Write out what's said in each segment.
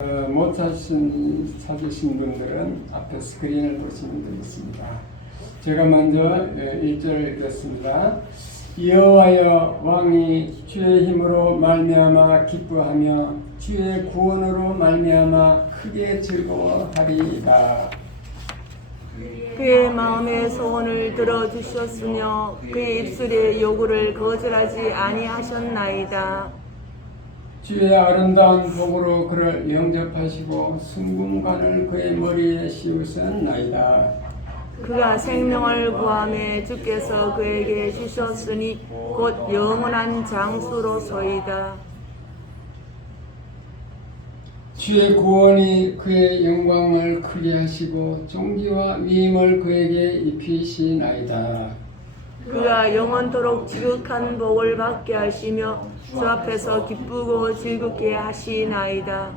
못 찾으신 분들은 앞에 스크린을 보시면 되겠습니다. 제가 먼저 1절 읽겠습니다. 여호와여, 왕이 주의 힘으로 말미암아 기뻐하며 주의 구원으로 말미암아 크게 즐거워하리이다. 그의 마음의 소원을 들어주셨으며 그의 입술의 요구를 거절하지 아니하셨나이다. 주의 아름다운 복으로 그를 영접하시고 순금관을 그의 머리에 씌우셨나이다. 그가 생명을 구하며 주께서 그에게 주셨으니 곧 영원한 장수로소이다. 주의 구원이 그의 영광을 크게 하시고 존귀와 위임을 그에게 입히시나이다. 그가 영원토록 지극한 복을 받게 하시며 주 앞에서 기쁘고 즐겁게 하시나이다.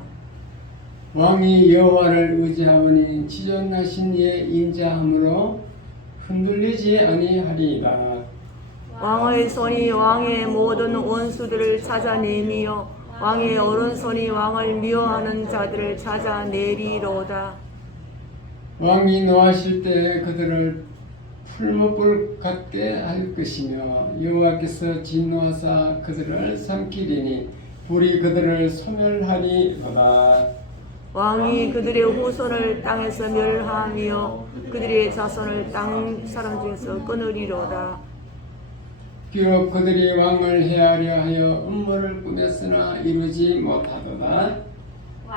왕이 여호와를 의지하오니 지존하신 이의 인자함으로 흔들리지 아니하리이다. 왕의 손이 왕의 모든 원수들을 찾아내미요 왕의 오른손이 왕을 미워하는 자들을 찾아내리로다. 왕이 노하실 때 그들을 풀무불 같게 할 것이며 여호와께서 진노하사 그들을 삼키리니 불이 그들을 소멸하리로다. 왕이 그들의 후손을 땅에서 멸하며 그들의 자손을 땅 사람 중에서 끊으리로다. 비록 그들이 왕을 해하려 하여 음모를 꾸몄으나 이루지 못하도다.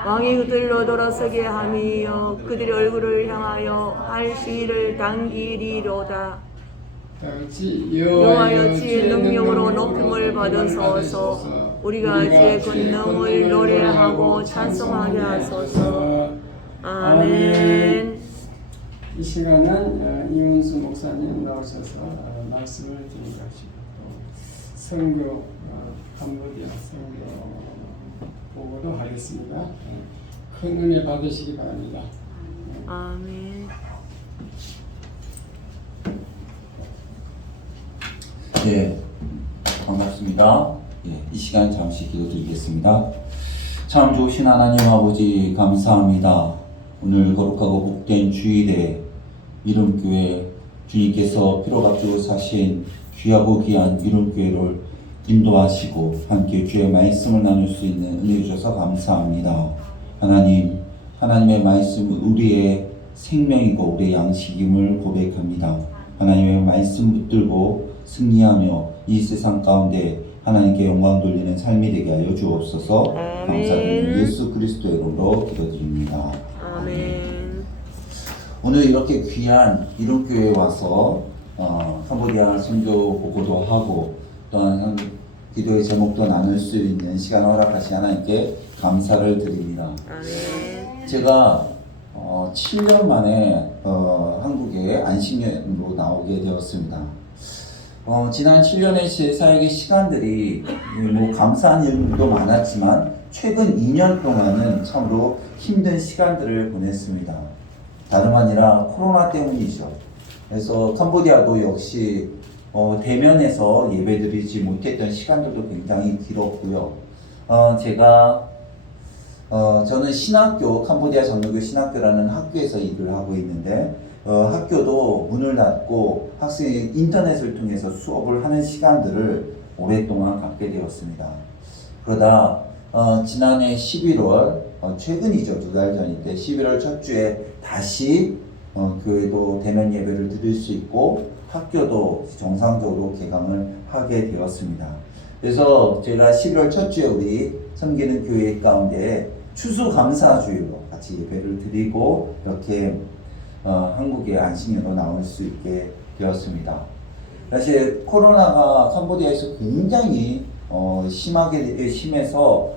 왕이 그들로 돌아서게 하며 그들의 얼굴을 향하여 할 시위를 당기리로다. 여호와여, 주의 능력으로 높임을 받으소서. 우리가 주의 권능을 노래하고 찬송하게 하소서. 아멘. 이 시간은 이문수 목사님 나오셔서 말씀을 드리시고 선교 캄보디아 선교 보고도 하겠습니다. 큰 은혜 받으시기 바랍니다. 아멘. 네, 반갑습니다. 이 시간 잠시 기도드리겠습니다. 참 좋으신 하나님 아버지 감사합니다. 오늘 거룩하고 복된 주일에 이름교회 주님께서 피로 값주고 사신 귀하고 귀한 이름교회를 인도하시고 함께 주의 말씀을 나눌 수 있는 은혜 주셔서 감사합니다. 하나님, 하나님의 말씀은 우리의 생명이고 우리의 양식임을 고백합니다. 하나님의 말씀 붙들고 승리하며 이 세상 가운데 하나님께 영광 돌리는 삶이 되게 하여 주옵소서. 감사드리는 예수 그리스도의 이름으로 기도드립니다. 아멘. 오늘 이렇게 귀한 이름교회에 와서 캄보디아 선교 보고도 하고 또한 기도의 제목도 나눌 수 있는 시간을 허락하신 하나님께 감사를 드립니다. 아멘. 제가 7년 만에 한국에 안식년으로 나오게 되었습니다. 지난 7년의 제 사역의 시간들이 감사한 일도 많았지만 최근 2년 동안은 참으로 힘든 시간들을 보냈습니다. 다름 아니라 코로나 때문이죠. 그래서 캄보디아도 역시 대면에서 예배드리지 못했던 시간들도 굉장히 길었고요. 저는 신학교, 캄보디아 장로교 신학교라는 학교에서 일을 하고 있는데 학교도 문을 닫고 학생이 인터넷을 통해서 수업을 하는 시간들을 오랫동안 갖게 되었습니다. 그러다 지난해 11월, 최근이죠. 2달 전인데 11월 첫 주에 다시 교회도 대면 예배를 드릴 수 있고 학교도 정상적으로 개강을 하게 되었습니다. 그래서 제가 11월 첫 주에 우리 섬기는 교회 가운데 추수감사주일로 같이 예배를 드리고 이렇게 한국의 안식년으로 나올 수 있게 되었습니다. 사실 코로나가 캄보디아에서 굉장히 심해서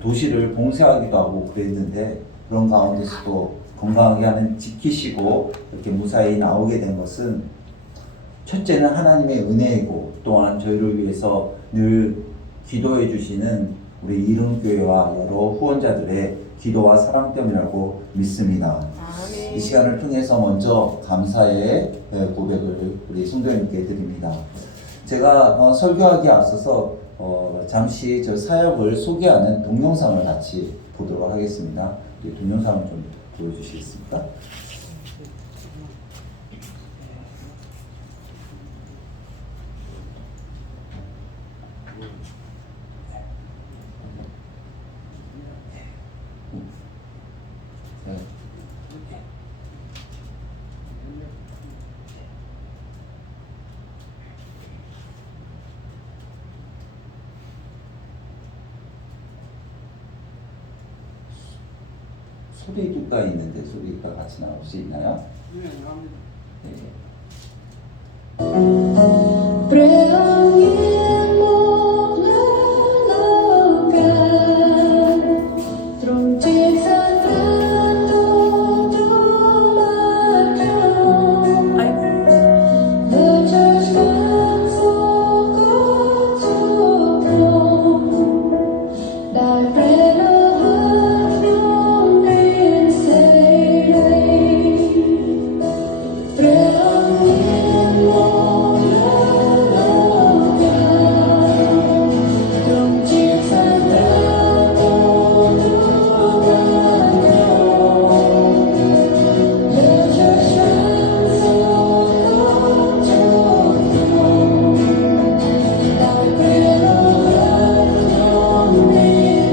도시를 봉쇄하기도 하고 그랬는데 그런 가운데서도 건강하게 지키시고 이렇게 무사히 나오게 된 것은 첫째는 하나님의 은혜이고 또한 저희를 위해서 늘 기도해 주시는 우리 이름교회와 여러 후원자들의 기도와 사랑 때문이라고 믿습니다. 이 시간을 통해서 먼저 감사의 고백을 우리 성도님께 드립니다. 제가 설교하기에 앞서서 잠시 저 사역을 소개하는 동영상을 같이 보도록 하겠습니다. 동영상을 좀 보여주시겠습니까? 소리가 있는데 소리가 같이 나올 수 있나요? 네, 나옵니다. 네. Preangin một lâu cao trong chiếc xa tan tu mà cao Ay, the church stands so good so strong thy prayer heard from inside Preangin một lâu cao trong chiếc xa tan tu mà cao the church stands so good so strong thy prayer heard from inside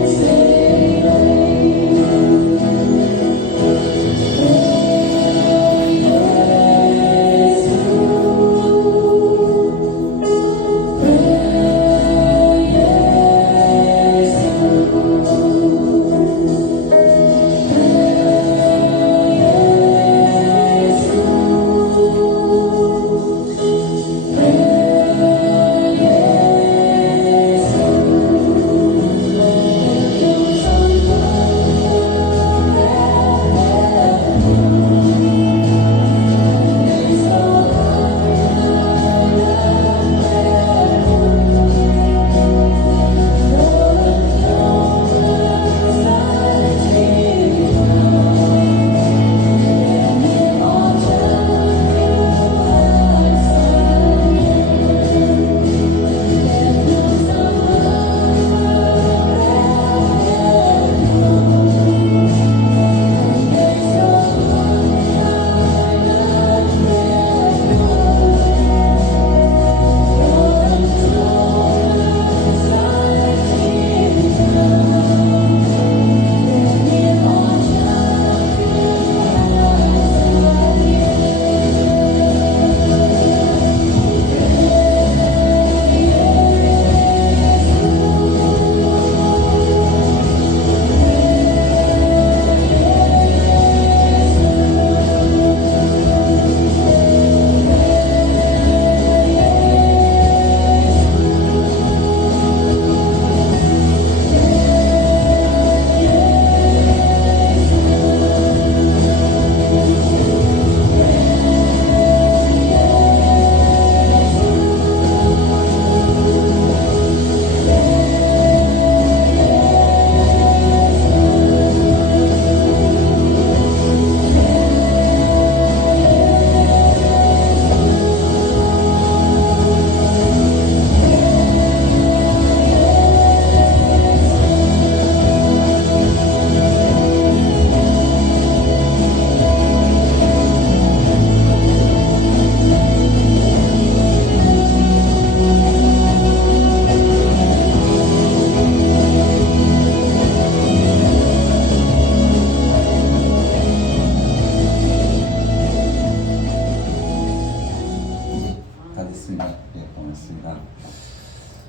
다 됐습니다. 네, 고맙습니다.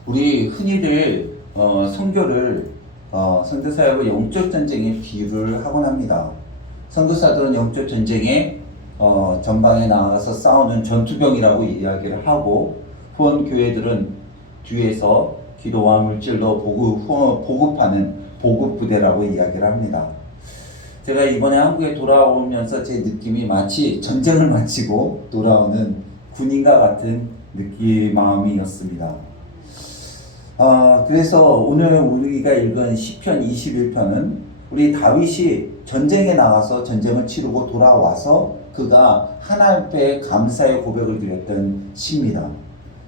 우리 흔히들 선교를 선교사역을 영적 전쟁에 비유를 하곤 합니다. 선교사들은 영적 전쟁에 전방에 나가서 싸우는 전투병이라고 이야기를 하고 후원 교회들은 뒤에서 기도와 물질로 보급하는 보급 부대라고 이야기를 합니다. 제가 이번에 한국에 돌아오면서 제 느낌이 마치 전쟁을 마치고 돌아오는 군인과 같은 마음이었습니다. 그래서 오늘 우리가 읽은 시편 21편은 우리 다윗이 전쟁에 나가서 전쟁을 치르고 돌아와서 그가 하나님 앞에 감사의 고백을 드렸던 시입니다.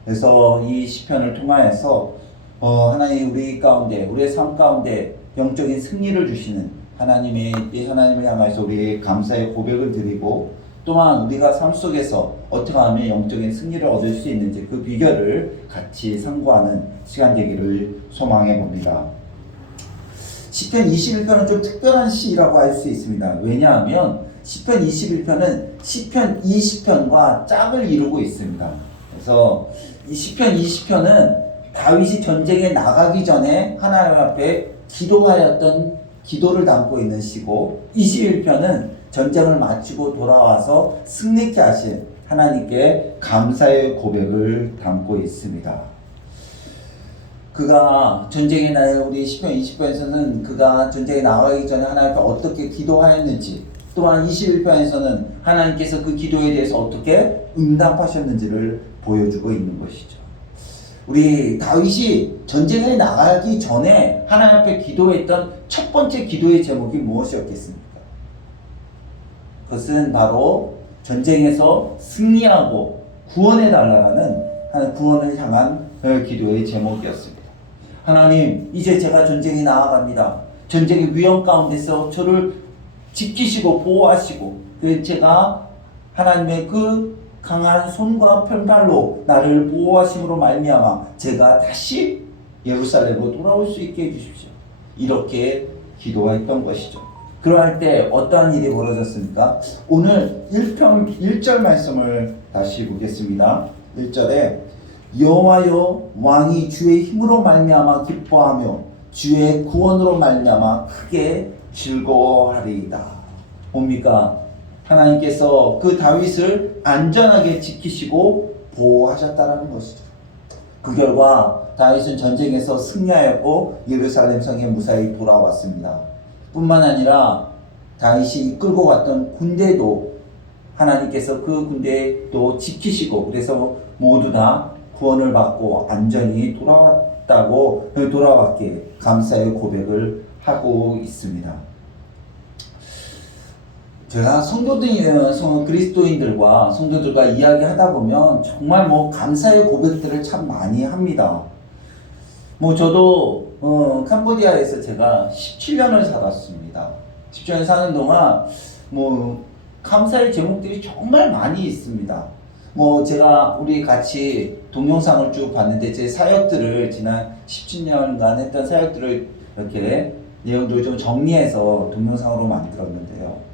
그래서 이 시편을 통하여서 하나님 우리 가운데 우리의 삶 가운데 영적인 승리를 주시는 하나님을 향해서 우리의 감사의 고백을 드리고, 또한 우리가 삶 속에서 어떻게 하면 영적인 승리를 얻을 수 있는지 그 비결을 같이 상고하는 시간 되기를 소망해 봅니다. 시편 21편은 좀 특별한 시라고 할 수 있습니다. 왜냐하면 시편 21편은 시편 20편과 짝을 이루고 있습니다. 그래서 이 시편 20편은 다윗이 전쟁에 나가기 전에 하나님 앞에 기도하였던 기도를 담고 있는 시고, 21편은 전쟁을 마치고 돌아와서 승리케 하신 하나님께 감사의 고백을 담고 있습니다. 그가 전쟁에 우리 시편 20편에서는 그가 전쟁에 나가기 전에 하나님께 어떻게 기도하였는지, 또한 21편에서는 하나님께서 그 기도에 대해서 어떻게 응답하셨는지를 보여주고 있는 것이죠. 우리 다윗이 전쟁에 나가기 전에 하나님 앞에 기도했던 첫 번째 기도의 제목이 무엇이었겠습니까? 그것은 바로 전쟁에서 승리하고 구원해달라는 구원을 향한 기도의 제목이었습니다. 하나님, 이제 제가 전쟁에 나아갑니다. 전쟁의 위험 가운데서 저를 지키시고 보호하시고, 제가 하나님의 그 강한 손과 편팔로 나를 보호하심으로 말미암아 제가 다시 예루살렘으로 돌아올 수 있게 해주십시오. 이렇게 기도했던 것이죠. 그러할 때 어떠한 일이 벌어졌습니까? 오늘 1절 말씀을 다시 보겠습니다. 1절에 여호와여, 왕이 주의 힘으로 말미암아 기뻐하며 주의 구원으로 말미암아 크게 즐거워하리이다. 뭡니까? 하나님께서 그 다윗을 안전하게 지키시고 보호하셨다는 것이죠. 그 결과 다윗은 전쟁에서 승리하였고 예루살렘 성에 무사히 돌아왔습니다. 뿐만 아니라 다윗이 이끌고 갔던 군대도 하나님께서 그 군대도 지키시고, 그래서 모두 다 구원을 받고 안전히 돌아왔기에 감사의 고백을 하고 있습니다. 제가 그리스도인들과 성도들과 이야기하다 보면 정말 감사의 고백들을 참 많이 합니다. 저도 캄보디아에서 제가 17년을 살았습니다. 17년 사는 동안 감사의 제목들이 정말 많이 있습니다. 제가 우리 같이 동영상을 쭉 봤는데 제 사역들을 지난 17년간 했던 사역들을 이렇게 내용들을 좀 정리해서 동영상으로 만들었는데요.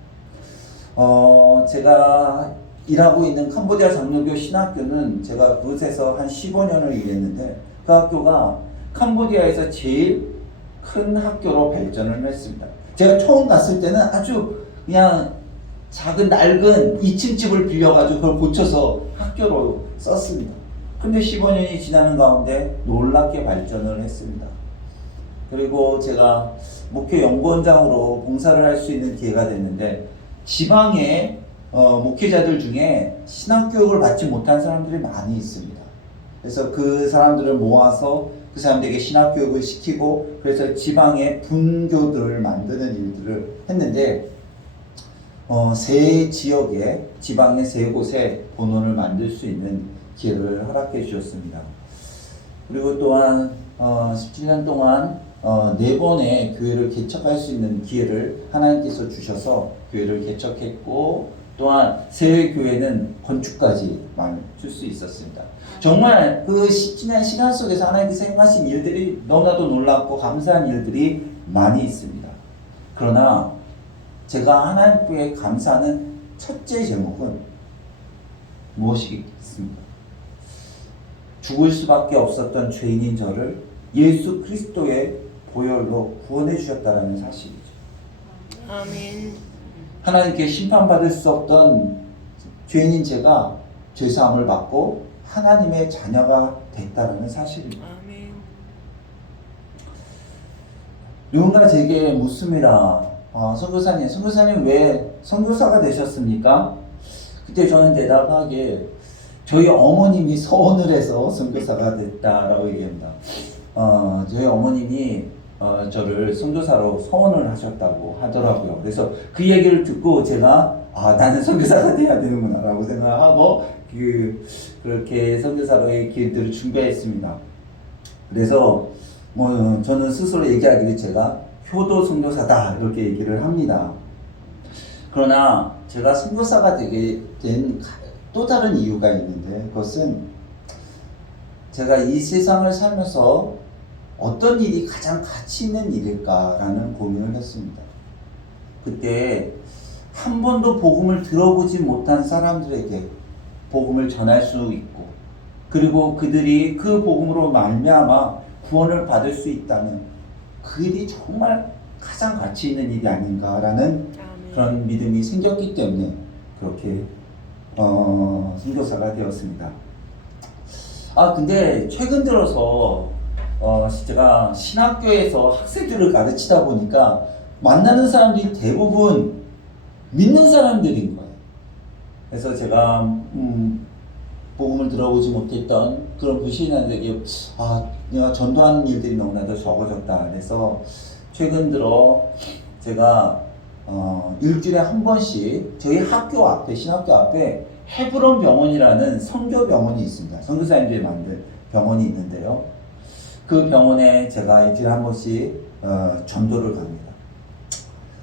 제가 일하고 있는 캄보디아 장로교 신학교는 제가 그곳에서 한 15년을 일했는데, 그 학교가 캄보디아에서 제일 큰 학교로 발전을 했습니다. 제가 처음 갔을 때는 아주 그냥 작은 낡은 2층 집을 빌려가지고 그걸 고쳐서 학교로 썼습니다. 근데 15년이 지나는 가운데 놀랍게 발전을 했습니다. 그리고 제가 목회 연구원장으로 봉사를 할 수 있는 기회가 됐는데, 지방의 목회자들 중에 신학교육을 받지 못한 사람들이 많이 있습니다. 그래서 그 사람들을 모아서 그 사람들에게 신학교육을 시키고, 그래서 지방의 분교들을 만드는 일들을 했는데, 세 지역에, 지방의 세 곳에 본원을 만들 수 있는 기회를 허락해 주셨습니다. 그리고 또한 17년 동안 4번의 교회를 개척할 수 있는 기회를 하나님께서 주셔서 교회를 개척했고, 또한 새 교회는 건축까지 줄 수 있었습니다. 정말 그 지난 시간 속에서 하나님께서 행하신 일들이 너무나도 놀랍고 감사한 일들이 많이 있습니다. 그러나 제가 하나님께 감사하는 첫째 제목은 무엇이겠습니까? 죽을 수밖에 없었던 죄인인 저를 예수 그리스도의 보혈로 구원해 주셨다는 사실이죠. 아멘. 하나님께 심판받을 수 없던 죄인인 제가 죄사함을 받고 하나님의 자녀가 됐다는 사실입니다. 아멘. 누군가 제게 묻습니다. 선교사님 왜 선교사가 되셨습니까? 그때 저는 대답하기에 저희 어머님이 서원을 해서 선교사가 됐다라고 얘기합니다. 저희 어머님이 저를 선교사로 서원을 하셨다고 하더라고요. 그래서 그 얘기를 듣고 제가 나는 선교사가 돼야 되는구나 라고 생각하고 그렇게 선교사로의 길들을 준비했습니다. 그래서 저는 스스로 얘기하기를 제가 효도 선교사다 이렇게 얘기를 합니다. 그러나 제가 선교사가 되게 된 또 다른 이유가 있는데, 그것은 제가 이 세상을 살면서 어떤 일이 가장 가치 있는 일일까라는 고민을 했습니다. 그때 한 번도 복음을 들어보지 못한 사람들에게 복음을 전할 수 있고, 그리고 그들이 그 복음으로 말미암아 구원을 받을 수 있다면 그 일이 정말 가장 가치 있는 일이 아닌가라는 아멘. 그런 믿음이 생겼기 때문에 그렇게 선교사가 되었습니다. 근데 최근 들어서 제가 신학교에서 학생들을 가르치다 보니까 만나는 사람들이 대부분 믿는 사람들인 거예요. 그래서 제가 복음을 들어보지 못했던 그런 불신자들에게 내가 전도하는 일들이 너무나도 적어졌다. 그래서 최근 들어 제가 일주일에 한 번씩 저희 학교 앞에, 신학교 앞에 헤브론 병원이라는 선교 병원이 있습니다. 선교사님들이 만든 병원이 있는데요. 그 병원에 제가 일주일에 한 번씩 전도를 갑니다.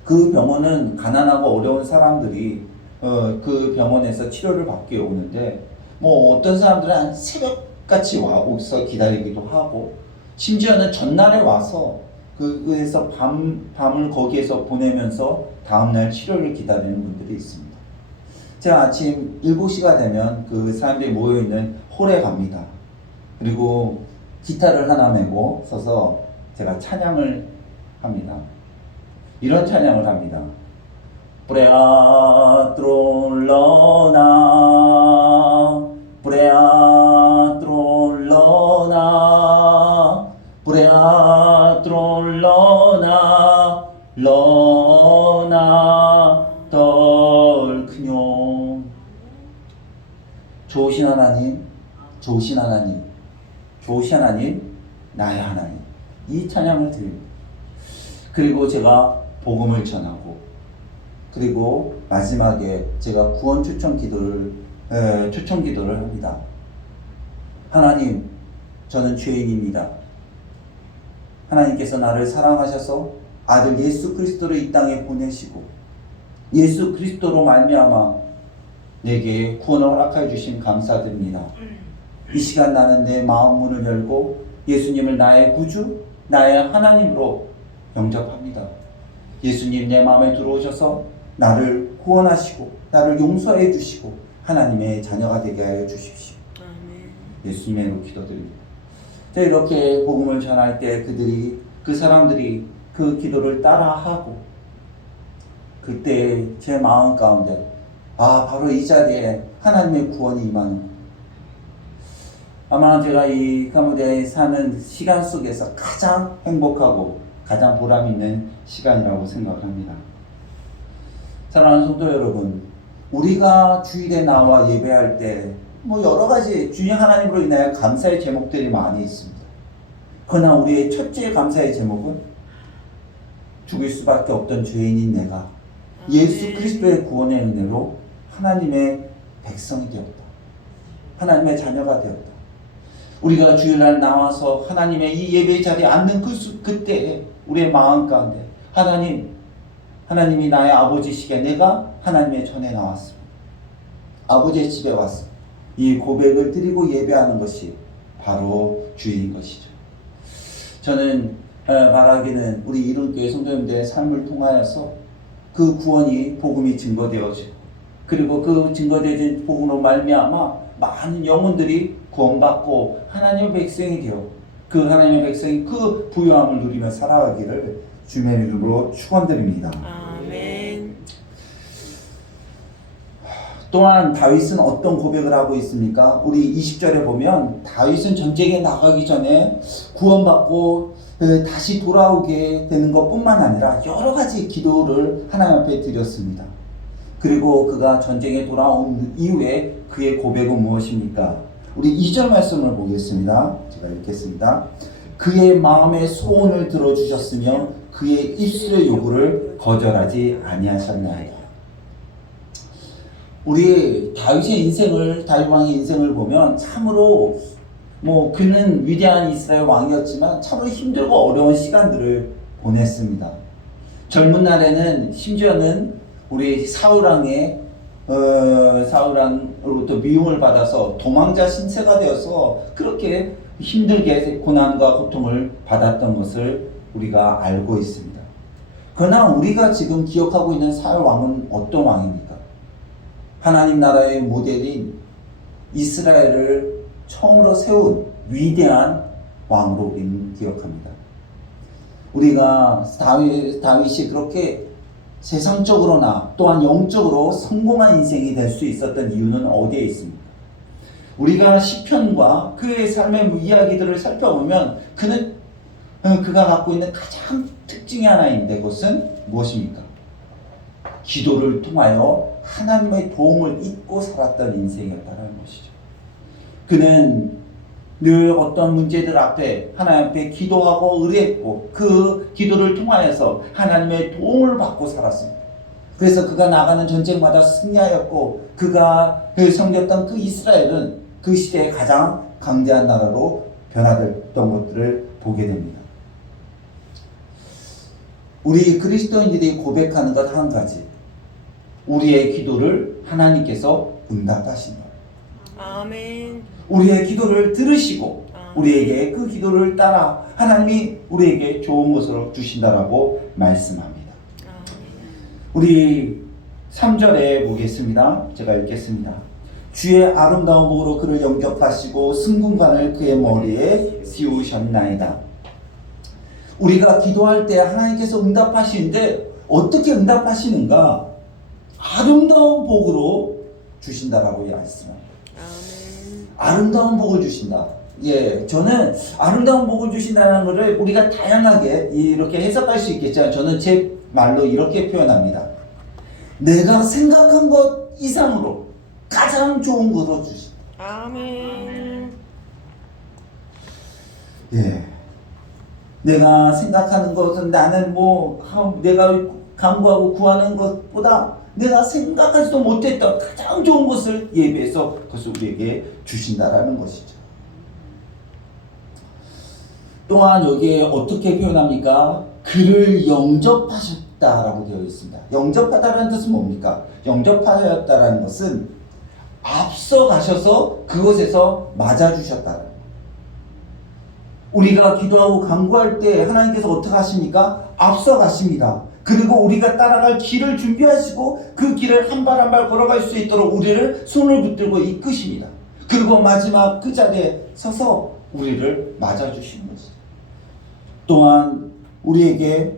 그 병원은 가난하고 어려운 사람들이 그 병원에서 치료를 받기 오는데, 뭐 어떤 사람들은 한 새벽같이 와서 기다리기도 하고, 심지어는 전날에 와서 그에서 밤을 거기에서 보내면서 다음날 치료를 기다리는 분들이 있습니다. 제가 아침 7시가 되면 그 사람들이 모여있는 홀에 갑니다. 그리고 기타를 하나 메고 서서 제가 찬양을 합니다. 이런 찬양을 합니다. 브레아 트롤러나 브레아 트롤러나 브레아 트롤러나 러나 덜크뇽. 좋으신 하나님, 좋으신 하나님, 좋으신 하나님, 나의 하나님. 이 찬양을 드립니다. 그리고 제가 복음을 전하고, 그리고 마지막에 제가 구원 추천 기도를 합니다. 하나님, 저는 죄인입니다. 하나님께서 나를 사랑하셔서 아들 예수 그리스도를 이 땅에 보내시고 예수 그리스도로 말미암아 내게 구원을 허락해 주신 감사드립니다. 이 시간 나는 내 마음 문을 열고 예수님을 나의 구주, 나의 하나님으로 영접합니다. 예수님 내 마음에 들어오셔서 나를 구원하시고 나를 용서해 주시고 하나님의 자녀가 되게 하여 주십시오. 아멘. 예수님의 이름으로 기도드립니다. 제가 이렇게 복음을 전할 때 그 사람들이 그 기도를 따라하고, 그때 제 마음 가운데 바로 이 자리에 하나님의 구원이 임하는, 아마 제가 이 캄보디아에 사는 시간 속에서 가장 행복하고 가장 보람 있는 시간이라고 생각합니다. 사랑하는 성도 여러분, 우리가 주일에 나와 예배할 때 여러 가지 주님 하나님으로 인하여 감사의 제목들이 많이 있습니다. 그러나 우리의 첫째 감사의 제목은 죽을 수밖에 없던 죄인인 내가 예수 그리스도의 구원의 은혜로 하나님의 백성이 되었다. 하나님의 자녀가 되었다. 우리가 주일날 나와서 하나님의 이 예배 자리에 앉는 그때 우리의 마음 가운데 하나님이 나의 아버지시기에 내가 하나님의 전에 나왔습니다. 아버지의 집에 와서 이 고백을 드리고 예배하는 것이 바로 주일인 것이죠. 저는 바라기는 우리 이룬교회 성도님들의 삶을 통하여서 그 구원이 복음이 증거되어지고, 그리고 그 증거되어진 복음으로 말미암아 많은 영혼들이 구원받고 하나님의 백성이 되어 그 하나님의 백성이 그 부요함을 누리며 살아가기를 주님의 이름으로 축원드립니다. 아멘. 또한 다윗은 어떤 고백을 하고 있습니까? 우리 20절에 보면 다윗은 전쟁에 나가기 전에 구원받고 다시 돌아오게 되는 것뿐만 아니라 여러 가지 기도를 하나님 앞에 드렸습니다. 그리고 그가 전쟁에 돌아온 이후에 그의 고백은 무엇입니까? 우리 2절 말씀을 보겠습니다. 제가 읽겠습니다. 그의 마음의 소원을 들어주셨으며 그의 입술의 요구를 거절하지 아니하셨나이다. 우리 다윗 왕의 인생을 보면 참으로 그는 위대한 이스라엘 왕이었지만 참으로 힘들고 어려운 시간들을 보냈습니다. 젊은 날에는 심지어는 우리 사울왕으로부터 미움을 받아서 도망자 신세가 되어서 그렇게 힘들게 고난과 고통을 받았던 것을 우리가 알고 있습니다. 그러나 우리가 지금 기억하고 있는 사울 왕은 어떤 왕입니까? 하나님 나라의 모델인 이스라엘을 처음으로 세운 위대한 왕으로 우리는 기억합니다. 우리가 다윗이 그렇게 세상적으로나 또한 영적으로 성공한 인생이 될 수 있었던 이유는 어디에 있습니까? 우리가 시편과 그의 삶의 이야기들을 살펴보면 그가 갖고 있는 가장 특징이 하나 있는데 그것은 무엇입니까? 기도를 통하여 하나님의 도움을 잊고 살았던 인생이었다는 것이죠. 그는 늘 어떤 문제들 앞에 하나님 앞에 기도하고 의뢰했고 그 기도를 통하여서 하나님의 도움을 받고 살았습니다. 그래서 그가 나가는 전쟁마다 승리하였고 그가 섬겼던 그 이스라엘은 그 시대에 가장 강대한 나라로 변화됐던 것들을 보게 됩니다. 우리 그리스도인들이 고백하는 것 한 가지, 우리의 기도를 하나님께서 응답하신다. 아멘. 우리의 기도를 들으시고 우리에게 그 기도를 따라 하나님이 우리에게 좋은 것으로 주신다라고 말씀합니다. 우리 3절에 보겠습니다. 제가 읽겠습니다. 주의 아름다운 복으로 그를 영접하시고 승금관을 그의 머리에 씌우셨나이다. 우리가 기도할 때 하나님께서 응답하시는데 어떻게 응답하시는가? 아름다운 복으로 주신다라고 말씀합니다. 아름다운 복을 주신다. 예, 저는 아름다운 복을 주신다는 것을 우리가 다양하게 이렇게 해석할 수 있겠지만 저는 제 말로 이렇게 표현합니다. 내가 생각한 것 이상으로 가장 좋은 것으로 주신다. 아멘. 예, 내가 생각하는 것은 나는 내가 간구하고 구하는 것보다 내가 생각하지도 못했던 가장 좋은 것을 예비해서 그것을 우리에게 주신다라는 것이죠. 또한 여기에 어떻게 표현합니까? 그를 영접하셨다라고 되어 있습니다. 영접하다라는 뜻은 뭡니까? 영접하였다라는 것은 앞서 가셔서 그곳에서 맞아주셨다. 우리가 기도하고 간구할 때 하나님께서 어떻게 하십니까? 앞서 가십니다. 그리고 우리가 따라갈 길을 준비하시고 그 길을 한 발 한 발 걸어갈 수 있도록 우리를 손을 붙들고 이끄십니다. 그리고 마지막 그 자리에 서서 우리를 맞아주시는 것이죠. 또한 우리에게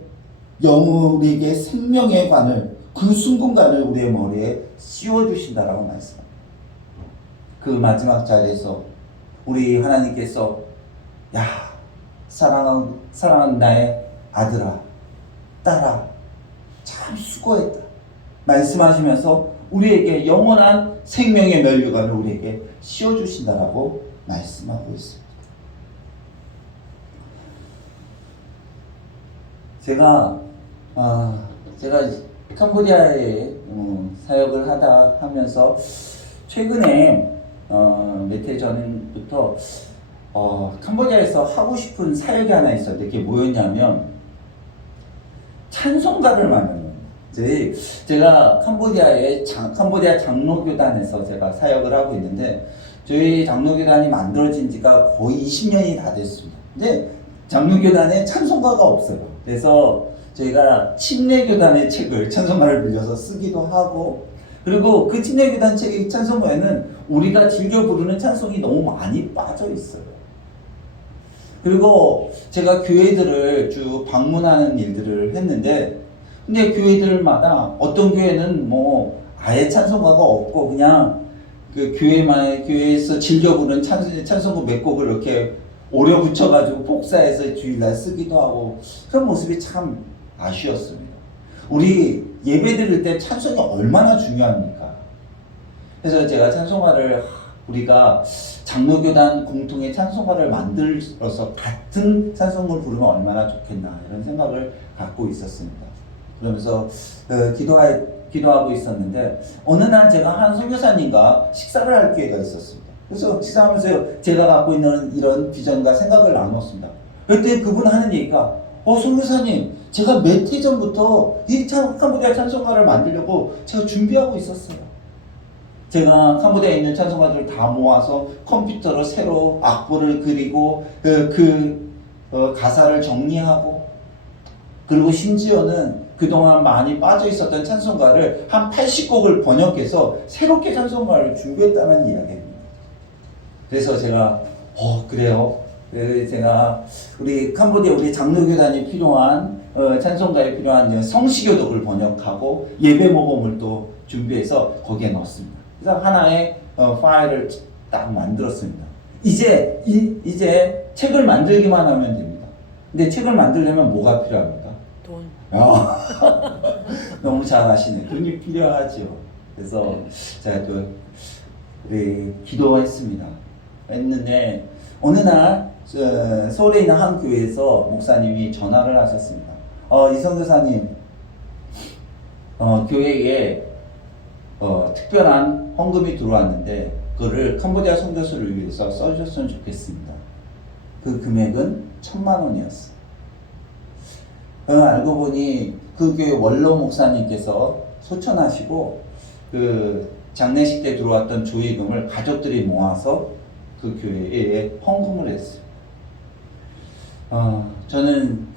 생명의 관을, 그 순금관을 우리의 머리에 씌워주신다라고 말씀합니다. 그 마지막 자리에서 우리 하나님께서 사랑하는 나의 아들아, 딸아, 참 수고했다 말씀하시면서 우리에게 영원한 생명의 면류관을 우리에게 씌워주신다라고 말씀하고 있습니다. 제가 캄보디아에 사역을 하면서 최근에 몇 해 전부터 캄보디아에서 하고 싶은 사역이 하나 있었는데 그게 뭐였냐면 찬송가를 만드는 거예요. 제가 캄보디아 장로교단에서 제가 사역을 하고 있는데 저희 장로교단이 만들어진 지가 거의 20년이 다 됐습니다. 근데 장로교단에 찬송가가 없어요. 그래서 저희가 침례교단의 책을 찬송가를 빌려서 쓰기도 하고 그리고 그 침례교단 책의 찬송가에는 우리가 즐겨 부르는 찬송이 너무 많이 빠져 있어요. 그리고 제가 교회들을 쭉 방문하는 일들을 했는데 근데 교회들마다 어떤 교회는 아예 찬송가가 없고 그냥 그 교회에서 즐겨 부르는 찬송가 몇 곡을 이렇게 오려 붙여가지고 복사해서 주일날 쓰기도 하고 그런 모습이 참 아쉬웠습니다. 우리 예배 드릴 때 찬송이 얼마나 중요합니까? 그래서 제가 찬송가를 우리가 장로교단 공통의 찬송가를 만들어서 같은 찬송을 부르면 얼마나 좋겠나 이런 생각을 갖고 있었습니다. 그러면서 기도하고 있었는데 어느 날 제가 한 선교사님과 식사를 할 기회가 있었습니다. 그래서 식사하면서 제가 갖고 있는 이런 비전과 생각을 나눴습니다. 그때 그분 하는 얘기가 선교사님, 제가 몇 해 전부터 이 캄보디아 찬송가를 만들려고 제가 준비하고 있었어요. 제가 캄보디아에 있는 찬송가들을 다 모아서 컴퓨터로 새로 악보를 그리고 가사를 정리하고, 그리고 심지어는 그동안 많이 빠져 있었던 찬송가를 한 80곡을 번역해서 새롭게 찬송가를 준비했다는 이야기입니다. 그래서 제가 그래요. 그래서 제가 우리 캄보디아 우리 장로교단이 필요한 찬송가에 필요한 성시교독을 번역하고 예배 모범을 또 준비해서 거기에 넣었습니다. 그래서 하나의 파일을 딱 만들었습니다. 이제 책을 만들기만 하면 됩니다. 근데 책을 만들려면 뭐가 필요합니까? 돈. 너무 잘 아시네. 돈이 필요하죠. 그래서 제가 또 우리 기도했습니다. 했는데 어느 날 서울에 있는 한 교회에서 목사님이 전화를 하셨습니다. 이성교사님, 교회에 특별한 헌금이 들어왔는데 그거를 캄보디아 선교수를 위해서 써주셨으면 좋겠습니다. 그 금액은 1,000만 원이었어요. 알고 보니 그 교회 원로 목사님께서 소천하시고 그 장례식 때 들어왔던 조의금을 가족들이 모아서 그 교회에 헌금을 했어요. 저는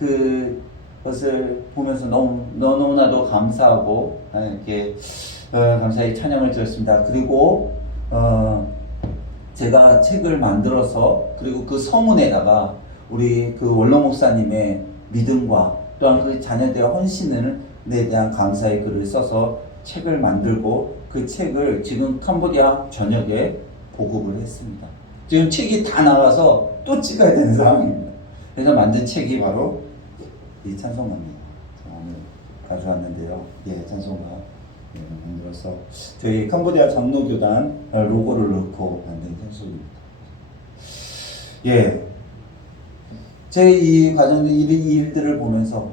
그것을 보면서 너무나도 감사하고 이렇게 감사히 찬양을 드렸습니다. 그리고 제가 책을 만들어서 그리고 그 서문에다가 우리 그 원로 목사님의 믿음과 또한 그 자녀들의 헌신에 대한 감사의 글을 써서 책을 만들고 그 책을 지금 캄보디아 전역에 보급을 했습니다. 지금 책이 다 나와서 또 찍어야 되는 상황입니다. 그래서 만든 책이 바로 이 찬송가입니다. 오늘 가져왔는데요. 찬송가 만들어서 저희 캄보디아 장로교단 로고를 넣고 만든 찬송입니다. 제 이 과정, 이 일들을 보면서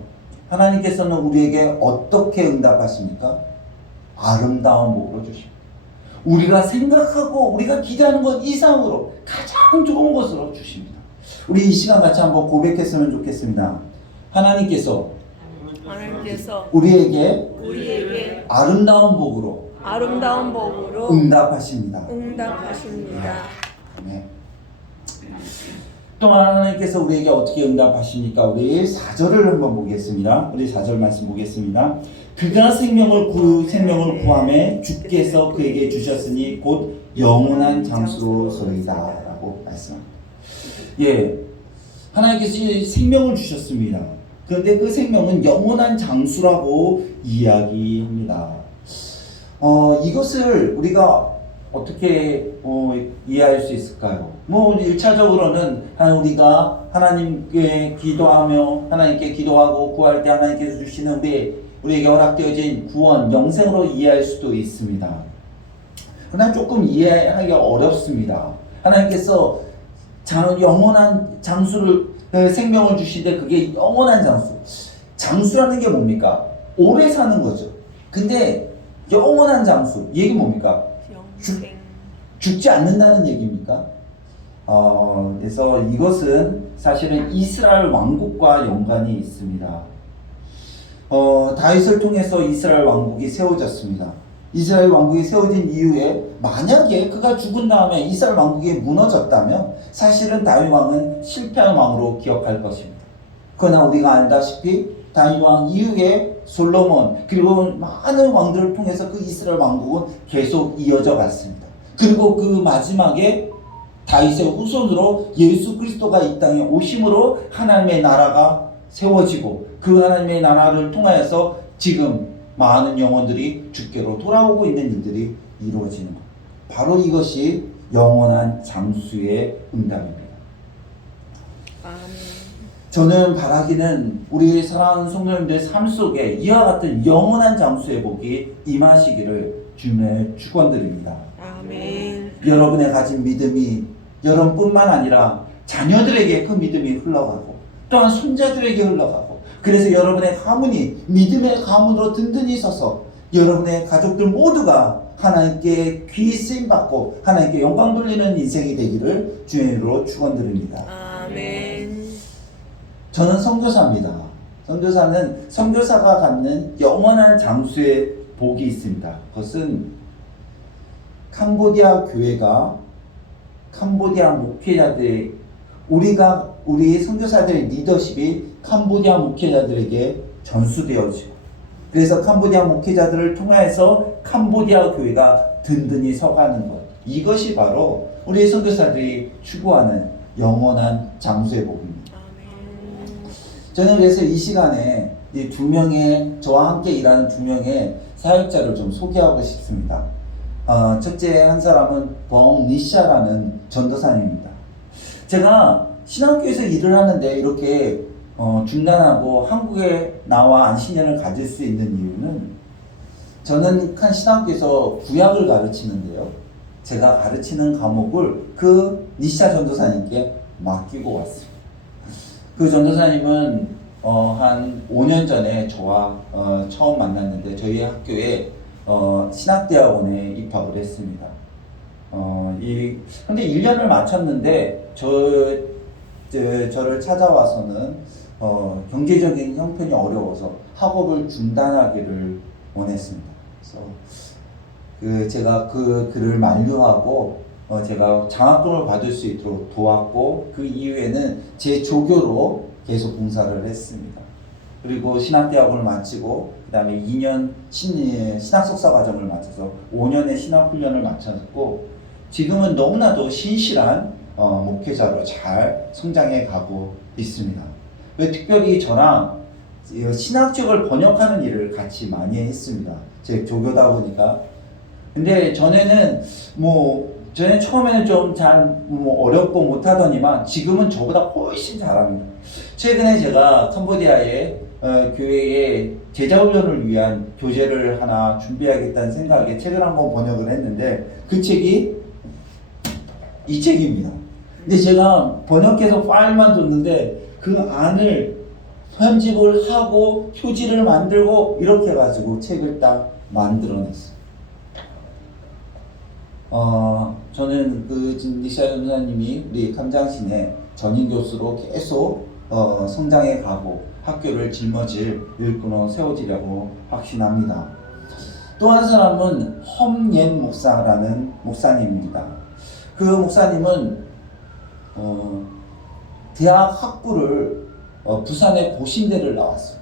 하나님께서는 우리에게 어떻게 응답하십니까? 아름다운 복으로 주십니다. 우리가 생각하고 우리가 기대하는 것 이상으로 가장 좋은 것으로 주십니다. 우리 이 시간 같이 한번 고백했으면 좋겠습니다. 하나님께서 우리에게 아름다운 복으로 응답하십니다. 네. 또한 하나님께서 우리에게 어떻게 응답하십니까? 우리 4절을 한번 보겠습니다. 우리 4절 말씀 보겠습니다. 그가 생명을 구하매 주께서 그에게 주셨으니 곧 영원한 장수로소이다 라고 말씀합니다. 하나님께서 생명을 주셨습니다. 그런데 그 생명은 영원한 장수라고 이야기합니다. 이것을 우리가 어떻게 이해할 수 있을까요? 1차적으로는 우리가 하나님께 기도하며 하나님께 기도하고 구할 때 하나님께서 주시는 우리에게 허락되어진 구원, 영생으로 이해할 수도 있습니다. 그러나 조금 이해하기가 어렵습니다. 하나님께서 영원한 생명을 주시되 그게 영원한 장수. 장수라는 게 뭡니까? 오래 사는 거죠. 근데 영원한 장수, 얘기 뭡니까? 죽지 않는다는 얘기입니까? 그래서 이것은 사실은 이스라엘 왕국과 연관이 있습니다. 다윗을 통해서 이스라엘 왕국이 세워졌습니다. 이스라엘 왕국이 세워진 이후에 만약에 그가 죽은 다음에 이스라엘 왕국이 무너졌다면 사실은 다윗 왕은 실패한 왕으로 기억할 것입니다. 그러나 우리가 알다시피 다윗 왕 이후에 솔로몬 그리고 많은 왕들을 통해서 그 이스라엘 왕국은 계속 이어져 갔습니다. 그리고 그 마지막에 다윗의 후손으로 예수 그리스도가 이 땅에 오심으로 하나님의 나라가 세워지고 그 하나님의 나라를 통하여서 지금 많은 영혼들이 주께로 돌아오고 있는 일들이 이루어지는 것. 바로 이것이 영원한 장수의 응답입니다. 저는 바라기는 우리 사랑하는 성도님들의 삶 속에 이와 같은 영원한 장수의 복이 임하시기를 주님의 축원드립니다. 아멘. 여러분의 가진 믿음이 여러분뿐만 아니라 자녀들에게 그 믿음이 흘러가고 또한 손자들에게 흘러가고 그래서 여러분의 가문이 믿음의 가문으로 든든히 서서 여러분의 가족들 모두가 하나님께 귀 쓰임받고 하나님께 영광 돌리는 인생이 되기를 주의 이름으로 축원드립니다. 아멘. 저는 선교사입니다. 선교사는 선교사가 갖는 영원한 장수의 복이 있습니다. 그것은 캄보디아 교회가 캄보디아 목회자들 우리 선교사들의 리더십이 캄보디아 목회자들에게 전수되어지고 그래서 캄보디아 목회자들을 통하여서 캄보디아 교회가 든든히 서가는 것 이것이 바로 우리 선교사들이 추구하는 영원한 장수의 복입니다. 저는 그래서 이 시간에 이 두 명의 저와 함께 일하는 두 명의 사역자를 좀 소개하고 싶습니다. 첫째 한 사람은 벙니샤라는 전도사님입니다. 제가 신학교에서 일을 하는데 이렇게 중단하고 한국에 나와 안식년을 가질 수 있는 이유는 저는 한 신학교에서 구약을 가르치는데요. 제가 가르치는 과목을 그 니샤 전도사님께 맡기고 왔습니다. 그 전도사님은 한 5년 전에 저와 처음 만났는데 저희 학교에 신학대학원에 입학을 했습니다. 근데 1년을 마쳤는데 저를 찾아와서는 경제적인 형편이 어려워서 학업을 중단하기를 원했습니다. 그래서 제가 그 글을 만류하고 제가 장학금을 받을 수 있도록 도왔고 그 이후에는 제 조교로 계속 봉사를 했습니다. 그리고 신학대학원을 마치고 그 다음에 2년 신학석사 과정을 마쳐서 5년의 신학훈련을 마쳤고 지금은 너무나도 신실한 목회자로 잘 성장해 가고 있습니다. 특별히 저랑 신학책을 번역하는 일을 같이 많이 했습니다. 제 조교다 보니까. 근데 전에는 처음에는 좀 잘 어렵고 못하더니만 지금은 저보다 훨씬 잘합니다. 최근에 제가 캄보디아의 교회에 제자훈련을 위한 교재를 하나 준비하겠다는 생각에 책을 한번 번역을 했는데 그 책이 이 책입니다. 근데 제가 번역해서 파일만 줬는데 그 안을 편집을 하고 표지를 만들고 이렇게 해가지고 책을 딱 만들어냈어요. 저는 그 니샤 전사님이 우리 감장신의 전임 교수로 계속 성장해 가고 학교를 짊어질 일꾼으로 세워지려고 확신합니다. 또 한 사람은 험옌 목사라는 목사님입니다. 그 목사님은 대학 학부를 부산의 고신대를 나왔어요.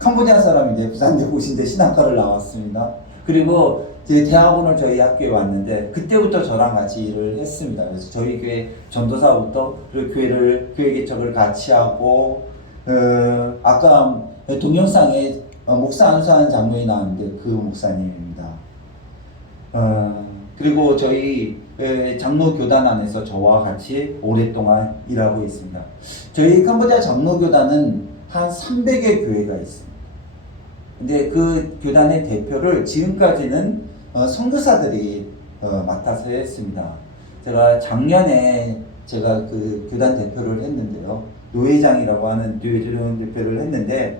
캄보디아 사람인데 부산대 고신대 신학과를 나왔습니다. 그리고 대학원을 저희 학교에 왔는데 그때부터 저랑 같이 일을 했습니다. 그래서 저희 교회 전도사부터 그 교회 개척을 같이 하고 아까 동영상에 목사 안수하는 장면이 나왔는데 그 목사님입니다. 그리고 저희 장로교단 안에서 저와 같이 오랫동안 일하고 있습니다. 저희 캄보디아 장로교단은 한 300의 교회가 있습니다. 근데 그 교단의 대표를 지금까지는 선교사들이 맡아서 했습니다. 제가 작년에 그 교단 대표를 했는데요. 노회장이라고 하는 교회주령 대표를 했는데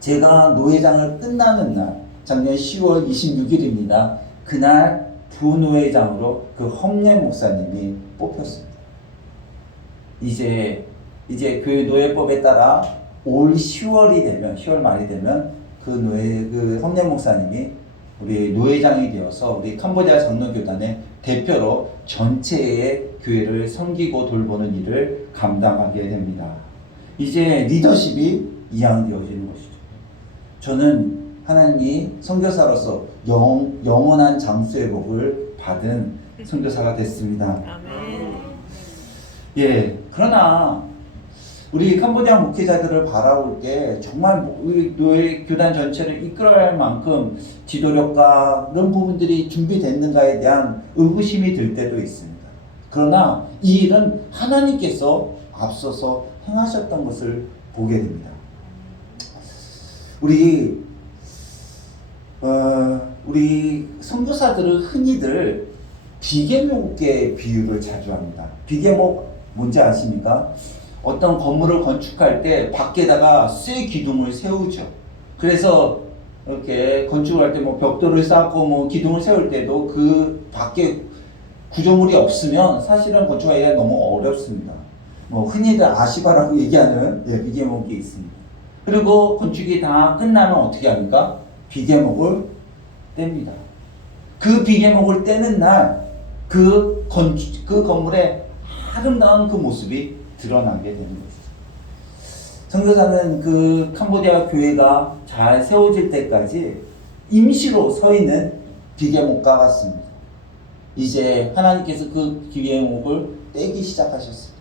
제가 노회장을 끝나는 날 작년 10월 26일입니다. 그날 부노회장으로 그 험옌 목사님이 뽑혔습니다. 이제 교회 노예법에 따라 올 10월 말이 되면 그 험옌 목사님이 우리 노회장이 되어서 우리 캄보디아 장로교단의 대표로 전체의 교회를 섬기고 돌보는 일을 감당하게 됩니다. 이제 리더십이 이양되어지는 것이죠. 저는 하나님이 선교사로서 영원한 장수의 복을 받은 선교사가 됐습니다. 아멘. 예, 그러나 우리 캄보디아 목회자들을 바라볼 때 정말 우리 노예 교단 전체를 이끌어야 할 만큼 지도력과 그런 부분들이 준비됐는가에 대한 의구심이 들 때도 있습니다. 그러나 이 일은 하나님께서 앞서서 행하셨던 것을 보게 됩니다. 우리 선교사들은 흔히들 비계목의 비유를 자주 합니다. 비계목 뭔지 아십니까? 어떤 건물을 건축할 때 밖에다가 쇠 기둥을 세우죠. 그래서 이렇게 건축을 할 때 벽돌을 쌓고 기둥을 세울 때도 그 밖에 구조물이 없으면 사실은 건축하기가 너무 어렵습니다. 흔히들 아시바라고 얘기하는 비계목이 있습니다. 그리고 건축이 다 끝나면 어떻게 합니까? 비계목을 뗍니다. 그 비계목을 떼는 날 그 건물의 아름다운 그 모습이 드러나게 되는 것이죠. 선교사는 그 캄보디아 교회가 잘 세워질 때까지 임시로 서 있는 비계목과 같습니다. 이제 하나님께서 그 비계목을 떼기 시작하셨습니다.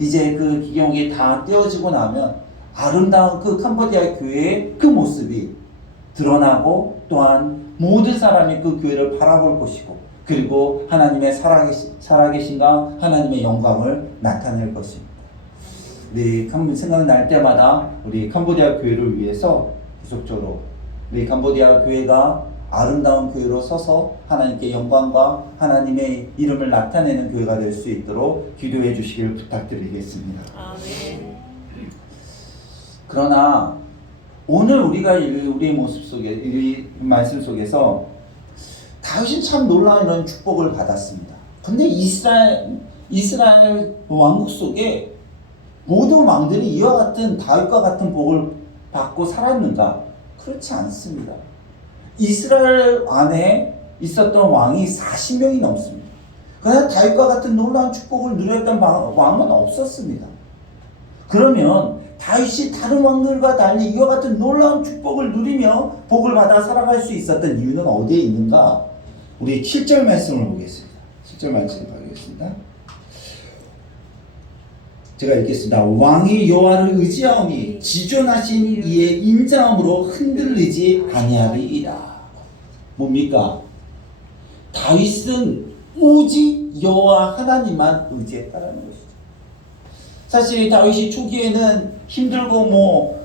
이제 그 비계목이 다 떼어지고 나면 아름다운 그 캄보디아 교회의 그 모습이 드러나고 또한 모든 사람이 그 교회를 바라볼 것이고 그리고 하나님의 살아계신가 하나님의 영광을 나타낼 것입니다. 우리 생각날 때마다 우리 캄보디아 교회를 위해서 계속적으로 우리 캄보디아 교회가 아름다운 교회로 서서 하나님께 영광과 하나님의 이름을 나타내는 교회가 될 수 있도록 기도해 주시길 부탁드리겠습니다. 아멘. 그러나 오늘 우리가 우리의 모습 속에 이 말씀 속에서 다윗이 참 놀라운 이런 축복을 받았습니다. 근데 이스라엘 왕국 속에 모든 왕들이 이와 같은 다윗과 같은 복을 받고 살았는가? 그렇지 않습니다. 이스라엘 안에 있었던 왕이 40명이 넘습니다. 그러나 다윗과 같은 놀라운 축복을 누렸던 왕은 없었습니다. 그러면 다윗이 다른 왕들과 달리 이와 같은 놀라운 축복을 누리며 복을 받아 살아갈 수 있었던 이유는 어디에 있는가? 우리 7절 말씀을 보겠습니다. 7절 말씀을 보겠습니다. 제가 읽겠습니다. 왕이 여호와를 의지하오니 지존하신 이의 인자함으로 흔들리지 아니하리이다. 뭡니까? 다윗은 오직 여호와 하나님만 의지했다는 것이죠. 사실 다윗이 초기에는 힘들고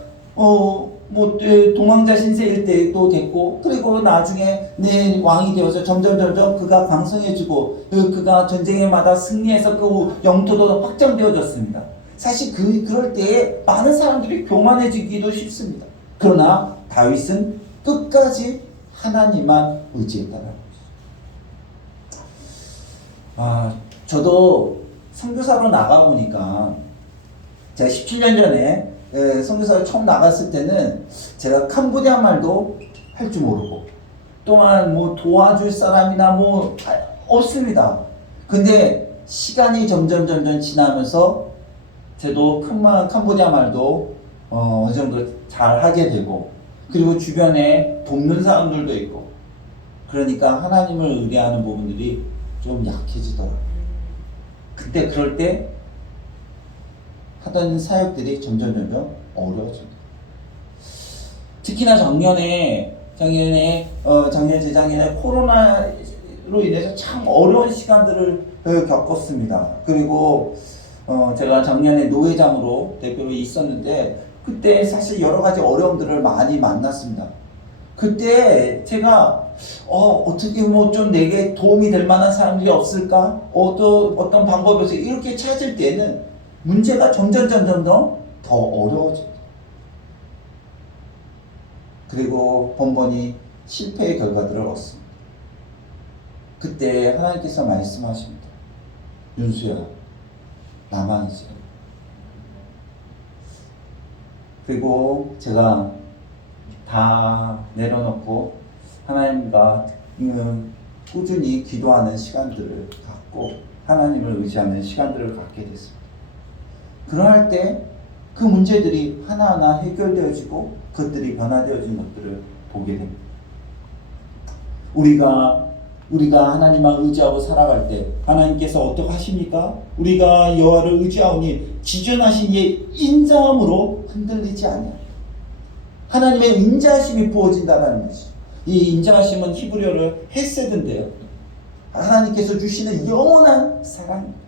도망자 신세일 때도 됐고 그리고 나중에 내 왕이 되어서 점점 그가 강성해지고 그가 전쟁에마다 승리해서 그 영토도 확장되어졌습니다. 사실 그럴 때에 많은 사람들이 교만해지기도 쉽습니다. 그러나 다윗은 끝까지 하나님만 의지했다는 거죠. 저도 선교사로 나가보니까 제가 17년 전에 선교사로 처음 나갔을 때는 제가 캄보디아 말도 할 줄 모르고 또한 도와줄 사람이나 없습니다. 근데 시간이 점점 지나면서 저도 캄보디아 말도 어느 정도 잘 하게 되고 그리고 주변에 돕는 사람들도 있고 그러니까 하나님을 의뢰하는 부분들이 좀 약해지더라고요. 근데 그럴 때 하던 사역들이 점점 어려워집니다. 특히나 작년, 재작년에 코로나로 인해서 참 어려운 시간들을 겪었습니다. 그리고 제가 작년에 노회장으로 대표로 있었는데 그때 사실 여러 가지 어려움들을 많이 만났습니다. 그때 제가 어떻게 좀 내게 도움이 될 만한 사람들이 없을까? 어떤 방법에서 이렇게 찾을 때는 문제가 점점 더 어려워집니다. 그리고 번번이 실패의 결과들을 얻습니다. 그때 하나님께서 말씀하십니다. 윤수야, 나만이지. 그리고 제가 다 내려놓고 하나님과 꾸준히 기도하는 시간들을 갖고 하나님을 의지하는 시간들을 갖게 됐습니다. 그러할 때 그 문제들이 하나하나 해결되어지고 그것들이 변화되어진 것들을 보게 됩니다. 우리가 하나님만 의지하고 살아갈 때 하나님께서 어떻게 하십니까? 우리가 여호와를 의지하오니 지존하신 이의 인자함으로 흔들리지 아니하리라. 하나님의 인자하심이 부어진다는 것이죠. 이 인자하심은 히브리어로 헤세드인데요. 하나님께서 주시는 영원한 사랑입니다.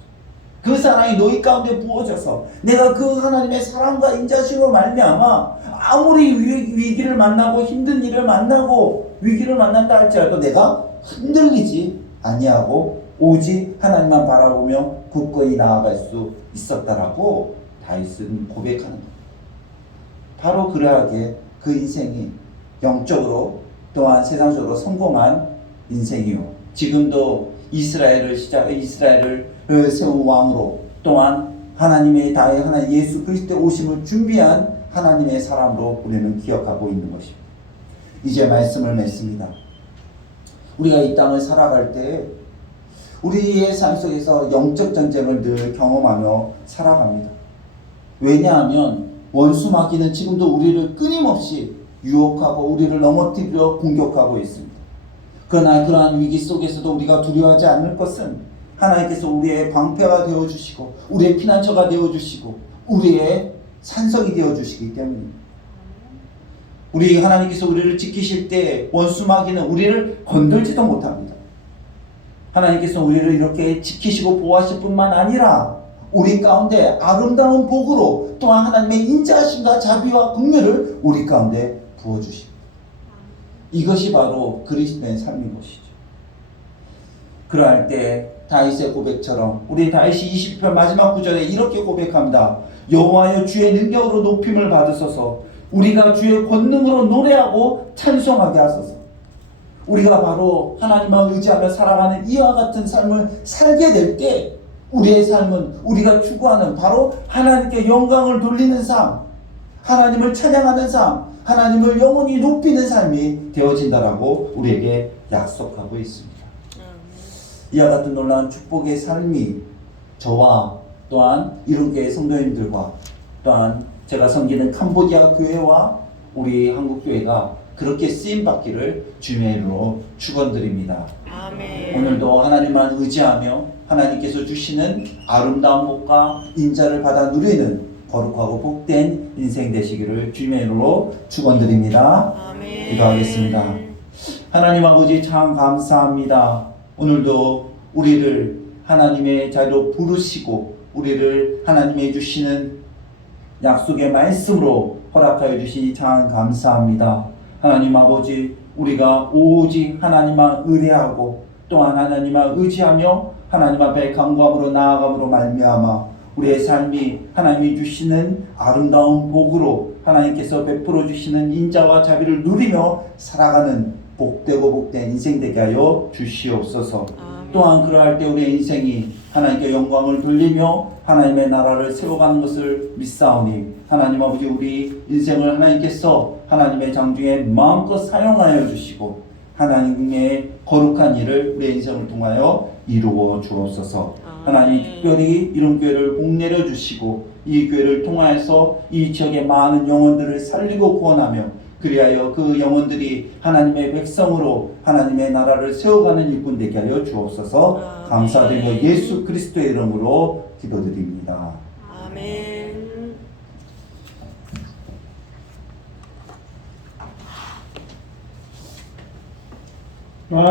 그 사랑이 너희 가운데 부어져서 내가 그 하나님의 사랑과 인자심으로 말미암아 아무리 위기를 만나고 힘든 일을 만나고 위기를 만난다 할지라도 내가 흔들리지 아니하고 오직 하나님만 바라보며 굳건히 나아갈 수 있었다라고 다윗은 고백하는 겁니다. 바로 그러하게 그 인생이 영적으로 또한 세상적으로 성공한 인생이요. 지금도 이스라엘을 세운 왕으로 또한 하나님의 다의 하나님 예수 그리스도의 오심을 준비한 하나님의 사람으로 우리는 기억하고 있는 것입니다. 이제 말씀을 맺습니다. 우리가 이 땅을 살아갈 때 우리의 삶 속에서 영적 전쟁을 늘 경험하며 살아갑니다. 왜냐하면 원수 마귀는 지금도 우리를 끊임없이 유혹하고 우리를 넘어뜨리려 공격하고 있습니다. 그러나 그러한 위기 속에서도 우리가 두려워하지 않을 것은 하나님께서 우리의 방패가 되어주시고 우리의 피난처가 되어주시고 우리의 산성이 되어주시기 때문입니다. 우리 하나님께서 우리를 지키실 때 원수 마귀는 우리를 건들지도 못합니다. 하나님께서 우리를 이렇게 지키시고 보호하실 뿐만 아니라 우리 가운데 아름다운 복으로 또한 하나님의 인자하심과 자비와 긍휼을 우리 가운데 부어주십니다. 이것이 바로 그리스도의 삶인 것이죠. 그러할 때 다윗의 고백처럼 우리 다윗이 20편 마지막 구절에 이렇게 고백합니다. 여호와여 주의 능력으로 높임을 받으소서. 우리가 주의 권능으로 노래하고 찬송하게 하소서. 우리가 바로 하나님만 의지하며 살아가는 이와 같은 삶을 살게 될 때 우리의 삶은 우리가 추구하는 바로 하나님께 영광을 돌리는 삶, 하나님을 찬양하는 삶, 하나님을 영원히 높이는 삶이 되어진다라고 우리에게 약속하고 있습니다. 이와 같은 놀라운 축복의 삶이 저와 또한 이룬교회 성도님들과 또한 제가 섬기는 캄보디아 교회와 우리 한국교회가 그렇게 쓰임받기를 주님의 이름으로 축원드립니다. 아멘. 오늘도 하나님만 의지하며 하나님께서 주시는 아름다운 복과 인자를 받아 누리는 거룩하고 복된 인생 되시기를 주님의 이름으로 축원드립니다. 아멘. 기도하겠습니다. 하나님 아버지 참 감사합니다. 오늘도 우리를 하나님의 자리로 부르시고 우리를 하나님의 주시는 약속의 말씀으로 허락하여 주시니 참 감사합니다. 하나님 아버지 우리가 오직 하나님만 의뢰하고 또한 하나님만 의지하며 하나님 앞에 간구함으로 나아감으로 말미암아 우리의 삶이 하나님이 주시는 아름다운 복으로 하나님께서 베풀어 주시는 인자와 자비를 누리며 살아가는 복되고 복된 인생 되게 하여 주시옵소서. 또한 그러할 때 우리의 인생이 하나님께 영광을 돌리며 하나님의 나라를 세워가는 것을 믿사오니 하나님 아버지 우리 인생을 하나님께서 하나님의 장중에 마음껏 사용하여 주시고 하나님의 거룩한 일을 우리의 인생을 통하여 이루어 주옵소서. 하나님 특별히 이런 교회를 복내려 주시고 이 교회를 통하여서 이 지역의 많은 영혼들을 살리고 구원하며 그리하여 그 영혼들이 하나님의 백성으로 하나님의 나라를 세워가는 일꾼 되게 하여 주옵소서. 감사드리며 예수 그리스도의 이름으로 기도드립니다. 아멘.